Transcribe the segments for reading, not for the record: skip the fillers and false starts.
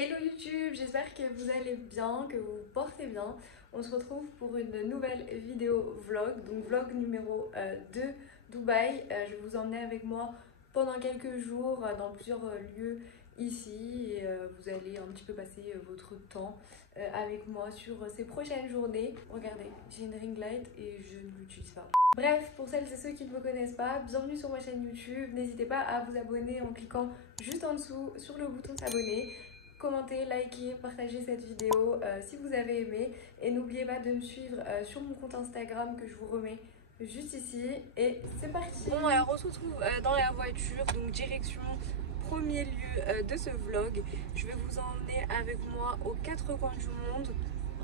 Hello YouTube, j'espère que vous allez bien, que vous vous portez bien. On se retrouve pour une nouvelle vidéo vlog, donc vlog numéro 2 Dubaï. Je vais vous emmener avec moi pendant quelques jours dans plusieurs lieux ici et vous allez un petit peu passer votre temps avec moi sur ces prochaines journées. Regardez, j'ai une ring light et je ne l'utilise pas. Bref, pour celles et ceux qui ne me connaissent pas, bienvenue sur ma chaîne YouTube. N'hésitez pas à vous abonner en cliquant juste en dessous sur le bouton s'abonner. Commentez, likez, partagez cette vidéo si vous avez aimé. Et n'oubliez pas de me suivre sur mon compte Instagram que je vous remets juste ici. Et c'est parti. Bon, alors on se retrouve dans la voiture, donc direction premier lieu de ce vlog. Je vais vous emmener avec moi aux quatre coins du monde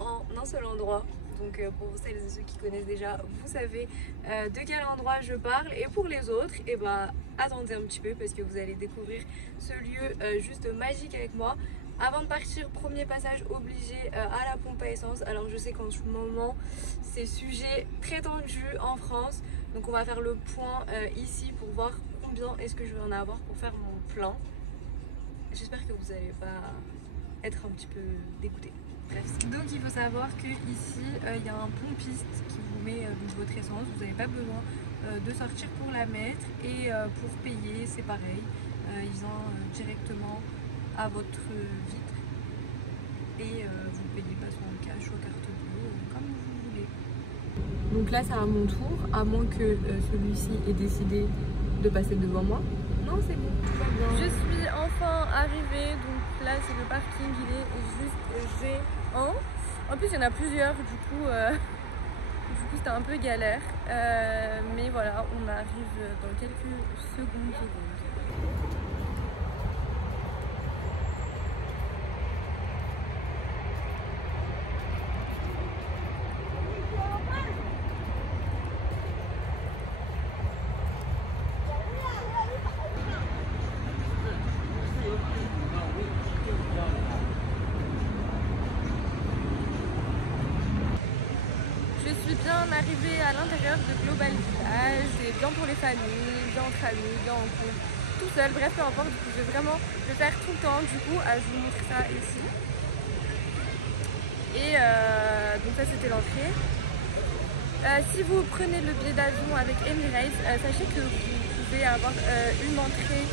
en un seul endroit. Donc pour celles et ceux qui connaissent déjà, vous savez de quel endroit je parle. Et pour les autres, et bah, attendez un petit peu parce que vous allez découvrir ce lieu juste magique avec moi. Avant de partir, premier passage obligé à la pompe à essence. Alors je sais qu'en ce moment c'est sujet très tendu en France. Donc on va faire le point ici pour voir combien est-ce que je vais en avoir pour faire mon plein. J'espère que vous n'allez pas être un petit peu dégoûté. Bref. Donc il faut savoir que ici il y a un pompiste qui vous met votre essence. Vous n'avez pas besoin de sortir pour la mettre et pour payer c'est pareil. Il vient directement à votre vitre et vous payez pas soit en cash soit carte bleue comme vous voulez. Donc là c'est à mon tour, à moins que celui-ci ait décidé de passer devant moi. Non, c'est bon, tout va bien. Je suis enfin arrivée, donc là c'est le parking, il est juste géant. En plus il y en a plusieurs, du coup c'était un peu galère. Mais voilà, on arrive dans quelques secondes. Bien arrivé à l'intérieur de Global Village, c'est bien pour les familles, bien entre amis, bien en couple, tout seul, bref peu importe, du coup je vais vraiment le faire tout le temps, du coup je vous montre ça ici. Et donc ça c'était l'entrée. Si vous prenez le billet d'avion avec Emirates, sachez que vous pouvez avoir une entrée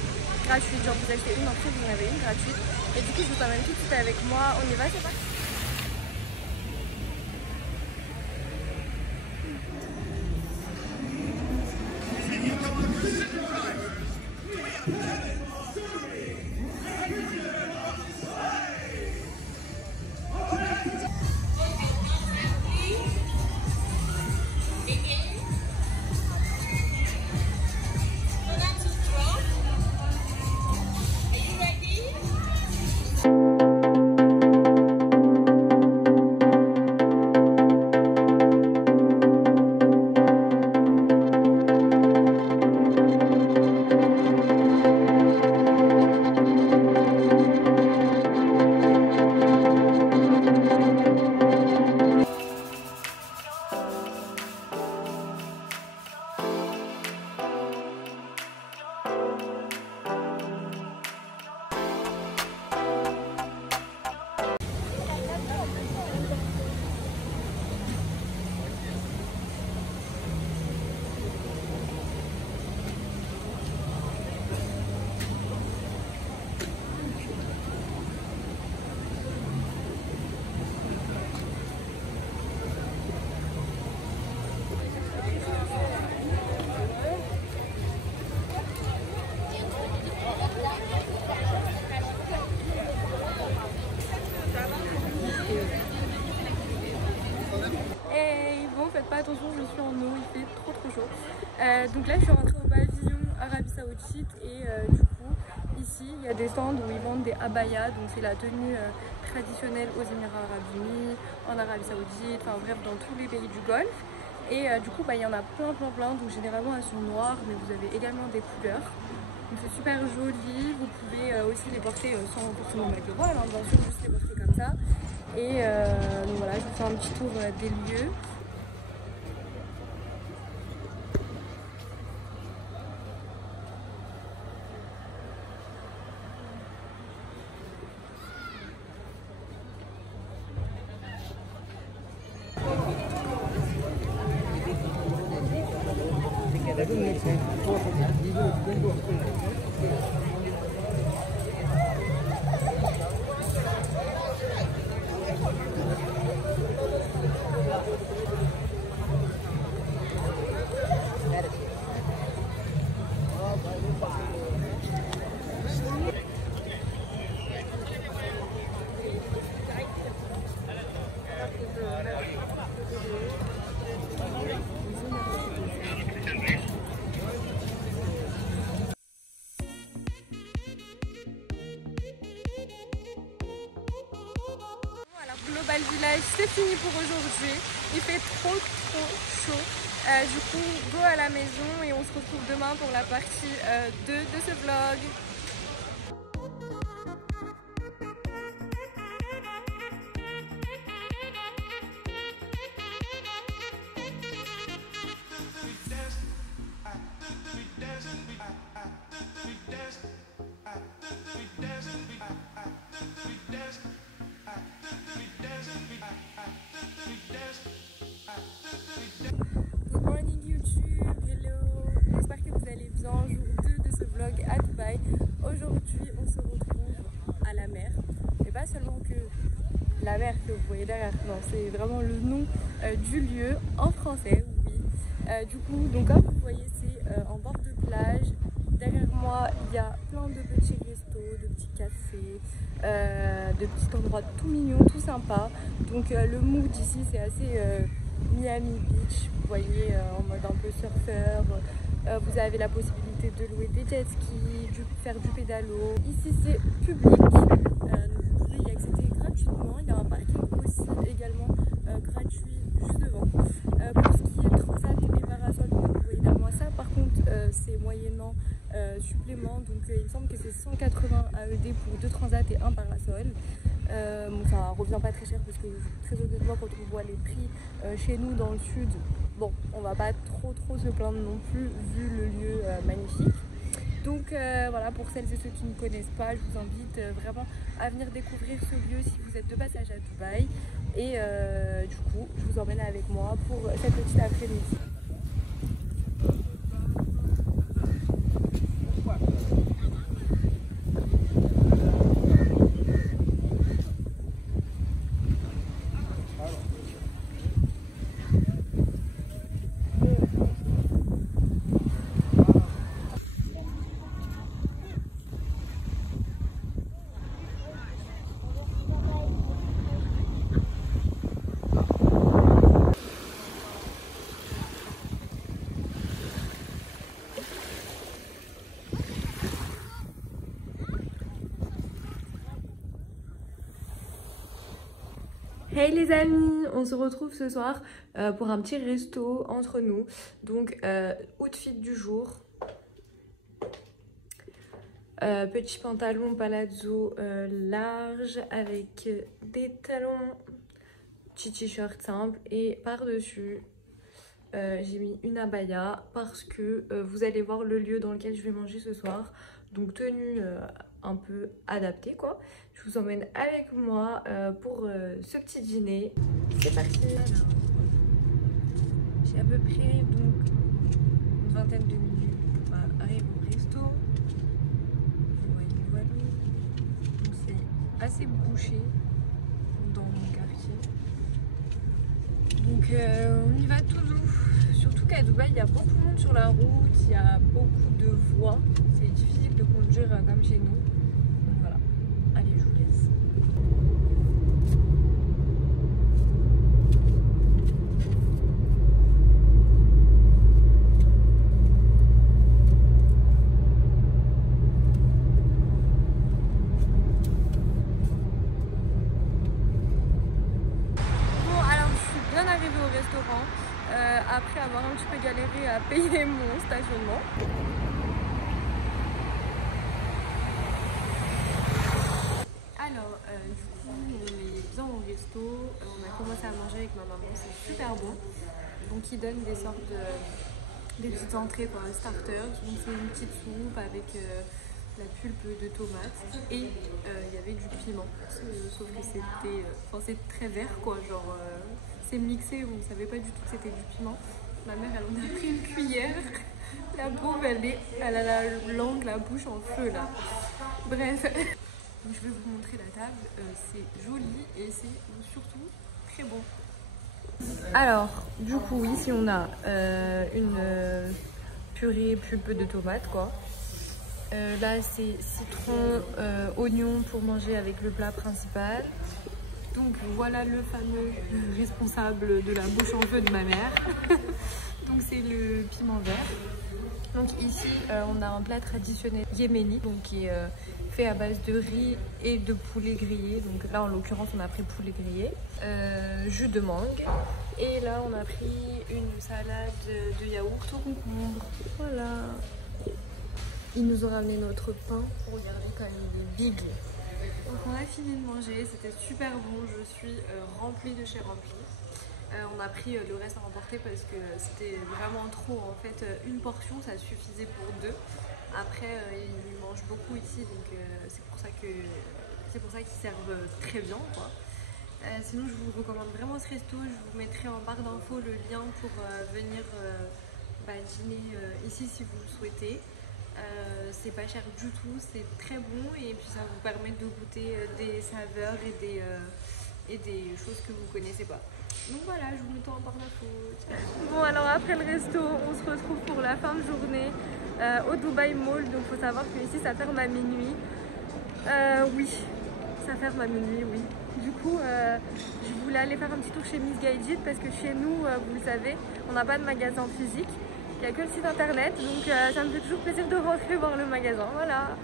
gratuite, genre vous achetez une entrée, vous en avez une gratuite. Et du coup je vous emmène tout de suite avec moi, on y va, c'est parti. Faites pas attention, je suis en eau, il fait trop chaud. Donc là je suis rentrée au pavillon Arabie Saoudite et du coup ici il y a des stands où ils vendent des abayas, donc c'est la tenue traditionnelle aux Émirats Arabes Unis, en Arabie Saoudite, enfin bref dans tous les pays du Golfe. Et du coup il y en a plein, donc généralement elles sont noires mais vous avez également des couleurs. Donc c'est super joli, vous pouvez aussi les porter sans forcément mettre le voile, hein, bien sûr, juste les porter comme ça. Et donc voilà, je vous fais un petit tour des lieux. Global Village, c'est fini pour aujourd'hui. Il fait trop chaud. Du coup, go à la maison et on se retrouve demain pour la partie 2 de ce vlog. Good morning YouTube, hello, j'espère que vous allez bien, jour 2 de ce vlog à Dubaï. Aujourd'hui on se retrouve à la mer, et pas seulement que la mer que vous voyez derrière, non c'est vraiment le nom du lieu en français, oui. Du coup, donc comme vous voyez c'est en bord de plage, derrière moi il y a plein de petits restos, de petits cafés, de petits endroits tout mignons, tout sympas. Donc le mood ici c'est assez Miami Beach, vous voyez, en mode un peu surfeur. Vous avez la possibilité de louer des jet skis, faire du pédalo. Ici c'est public, donc vous pouvez y accéder gratuitement. Il y a un parking aussi également gratuit juste devant. Pour ce qui est transat et parasol, vous voyez derrière moi ça, par contre c'est moyennant supplément, donc il me semble que c'est 180 AED pour 2 transats et 1 parasol. Bon, ça revient pas très cher parce que très honnêtement quand on voit les prix chez nous dans le sud, bon on va pas trop se plaindre non plus vu le lieu magnifique. Donc voilà, pour celles et ceux qui ne connaissent pas, je vous invite vraiment à venir découvrir ce lieu si vous êtes de passage à Dubaï. Et du coup je vous emmène avec moi pour cette petite après-midi. Hey les amis, on se retrouve ce soir pour un petit resto entre nous. Donc outfit du jour, petit pantalon palazzo large avec des talons, petit t-shirt simple et par-dessus j'ai mis une abaya parce que vous allez voir le lieu dans lequel je vais manger ce soir. Donc tenue un peu adaptée quoi. Je vous emmène avec moi pour ce petit dîner. C'est parti. J'ai à peu près donc une vingtaine de minutes pour arriver au resto. Vous voyez, voilà. Donc c'est assez bouché dans mon quartier. Donc on y va tout doux. Surtout qu'à Dubaï, il y a beaucoup de monde sur la route, il y a beaucoup de voies. C'est difficile de conduire comme chez nous. Donc voilà. Allez, je vous laisse. Bon, alors je suis bien arrivée au restaurant. Après avoir un petit peu galéré à payer mon stationnement. Alors, du coup, on est bien au resto. On a commencé à manger avec ma maman, c'est super bon. Donc, ils donnent des sortes des petites entrées, quoi, starters. Donc, c'est une petite soupe avec la pulpe de tomate et il y avait du piment. Sauf que c'était, c'est très vert, quoi, genre. C'est mixé, on ne savait pas du tout que c'était du piment. Ma mère elle en a pris une cuillère, La pauvre, elle a la langue, la bouche en feu là. Bref, je vais vous montrer la table. C'est joli et c'est surtout très bon. Alors, du coup, ici on a une purée pulpe de tomates quoi. Là c'est citron, oignon pour manger avec le plat principal. Donc voilà le fameux responsable de la bouche en feu de ma mère. Donc c'est le piment vert. Donc ici on a un plat traditionnel yéméni donc qui est fait à base de riz et de poulet grillé. Donc là en l'occurrence on a pris poulet grillé, jus de mangue et là on a pris une salade de yaourt au concombre. Voilà. Ils nous ont ramené notre pain. Regardez quand même il est big. Donc on a fini de manger, c'était super bon, je suis remplie de chez remplie. On a pris le reste à emporter parce que c'était vraiment trop. En fait, une portion ça suffisait pour deux. Après, ils mangent beaucoup ici, donc c'est pour ça qu'ils servent très bien, quoi. Sinon, je vous recommande vraiment ce resto. Je vous mettrai en barre d'infos le lien pour venir dîner ici si vous le souhaitez. C'est pas cher du tout, c'est très bon et puis ça vous permet de goûter des saveurs et des choses que vous connaissez pas. Donc voilà, je vous mets tout en barre d'infos. Bon alors après le resto, on se retrouve pour la fin de journée au Dubai Mall. Donc faut savoir que ici ça ferme à minuit. Oui, ça ferme à minuit, oui. Du coup, je voulais aller faire un petit tour chez Miss Gaijit parce que chez nous, vous le savez, on n'a pas de magasin physique. Il n'y a que le site internet, donc ça me fait toujours plaisir de rentrer voir le magasin, voilà.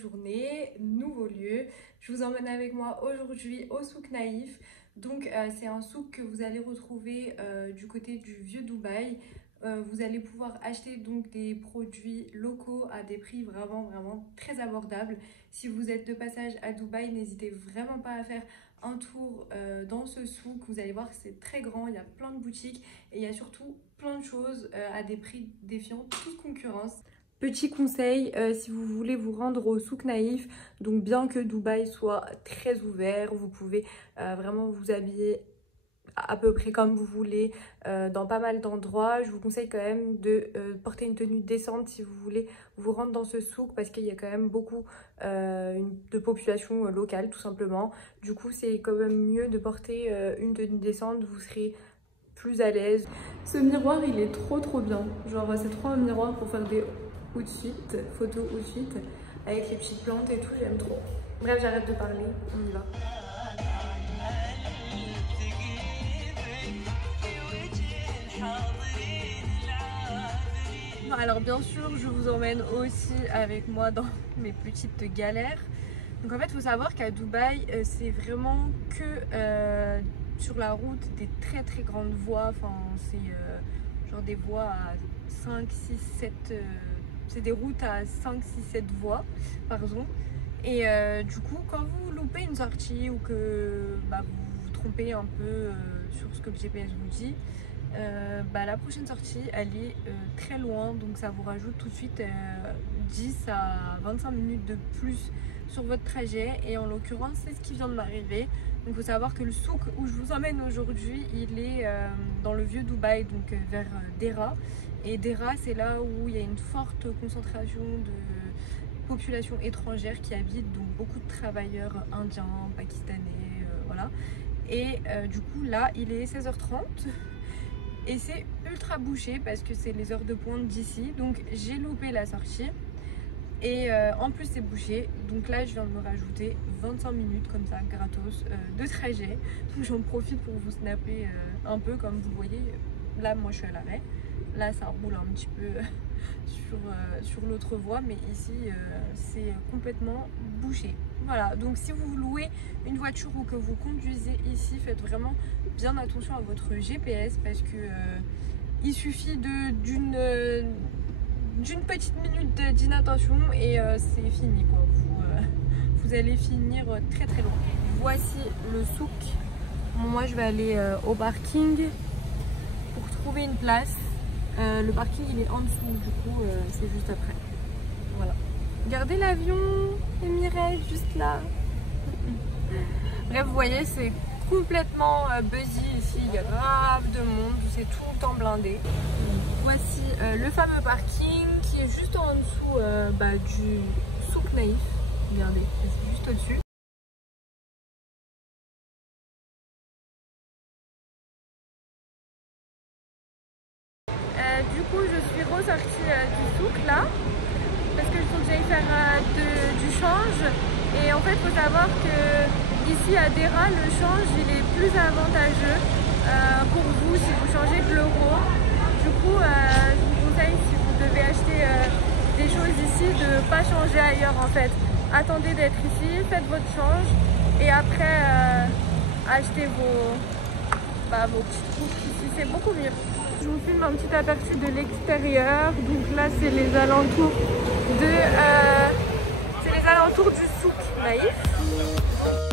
Journée, nouveau lieu. Je vous emmène avec moi aujourd'hui au souk Naïf. Donc c'est un souk que vous allez retrouver du côté du vieux Dubaï. Vous allez pouvoir acheter donc des produits locaux à des prix vraiment très abordables. Si vous êtes de passage à Dubaï, n'hésitez vraiment pas à faire un tour dans ce souk. Vous allez voir que c'est très grand, il y a plein de boutiques et il y a surtout plein de choses à des prix défiant toute concurrence. Petit conseil, si vous voulez vous rendre au souk Naïf, donc bien que Dubaï soit très ouvert, vous pouvez vraiment vous habiller à peu près comme vous voulez dans pas mal d'endroits. Je vous conseille quand même de porter une tenue décente si vous voulez vous rendre dans ce souk parce qu'il y a quand même beaucoup de population locale tout simplement. Du coup c'est quand même mieux de porter une tenue décente, vous serez plus à l'aise. Ce miroir il est trop bien, genre c'est trop un miroir pour faire des photos outfit avec les petites plantes et tout, j'aime trop. Bref, j'arrête de parler, on y va. Alors bien sûr, je vous emmène aussi avec moi dans mes petites galères. Donc en fait, il faut savoir qu'à Dubaï, c'est vraiment que sur la route des très grandes voies. Enfin, c'est genre des voies à 5, 6, 7... c'est des routes à 5, 6, 7 voies, pardon. Et du coup, quand vous loupez une sortie ou que vous vous trompez un peu sur ce que le GPS vous dit, la prochaine sortie, elle est très loin. Donc ça vous rajoute tout de suite 10 à 25 minutes de plus sur votre trajet. Et en l'occurrence, c'est ce qui vient de m'arriver. Donc il faut savoir que le souk où je vous emmène aujourd'hui, il est dans le vieux Dubaï, donc vers Deira. Et Deira, c'est là où il y a une forte concentration de population étrangère qui habite, donc beaucoup de travailleurs indiens, pakistanais, voilà. Et du coup là, il est 16h30 et c'est ultra bouché parce que c'est les heures de pointe d'ici. Donc j'ai loupé la sortie. Et en plus c'est bouché, donc là je viens de me rajouter 25 minutes comme ça, gratos, de trajet. Donc j'en profite pour vous snapper un peu, comme vous le voyez. Là moi je suis à l'arrêt, là ça roule un petit peu sur l'autre voie, mais ici c'est complètement bouché. Voilà, donc si vous louez une voiture ou que vous conduisez ici, faites vraiment bien attention à votre GPS, parce que il suffit d'une petite minute d'inattention et c'est fini quoi. Vous allez finir très très loin. Voici le souk. Moi je vais aller au parking pour trouver une place. Le parking il est en dessous, du coup c'est juste après. Voilà. Regardez l'avion, les Mireille juste là. Bref, vous voyez, c'est complètement busy ici, il y a grave de monde, c'est tout le temps blindé. Voici le fameux parking qui est juste en dessous du souk Naïf. Regardez, c'est juste au-dessus. Du coup, je suis ressortie du souk là, parce qu'il faut que j'aille faire du change. Et en fait, il faut savoir que ici à Dera, le change il est plus avantageux pour vous si vous changez de l'euro. Du coup, je vous conseille, si vous devez acheter des choses ici, de ne pas changer ailleurs en fait. Attendez d'être ici, faites votre change et après achetez vos petites coupes ici, c'est beaucoup mieux. Je vous filme un petit aperçu de l'extérieur. Donc là, c'est les alentours du souk Naïf.